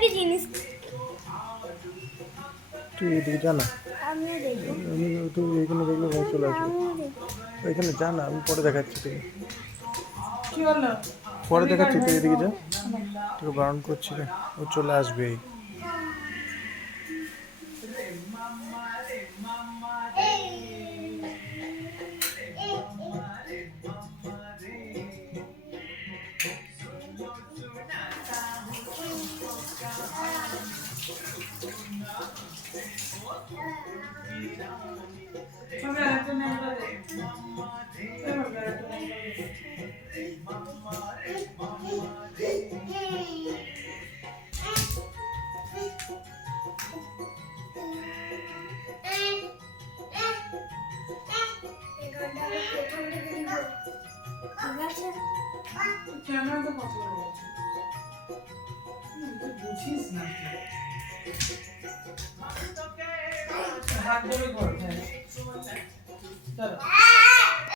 একটা জিনিস তুই এদিকে জানা, আমিও দেখবো। তুই এখানে দেখলে ভাই চলে আসবে। আমিও দেখবো। এখানে জানা, আমি পরে দেখাচ্ছি তোকে, কি হলো? পরে দেখাচ্ছি, তুই এদিকে যা, তোকে বারণ করছি রে, ও চলে আসবেই। তবে একটা নাম্বার দে। তবে একটা নাম্বার দে। ক্যামেরাটা কত বড় আছে? তুই বুঝিস না। হাত ধরে কর, হ্যাঁ। চলো।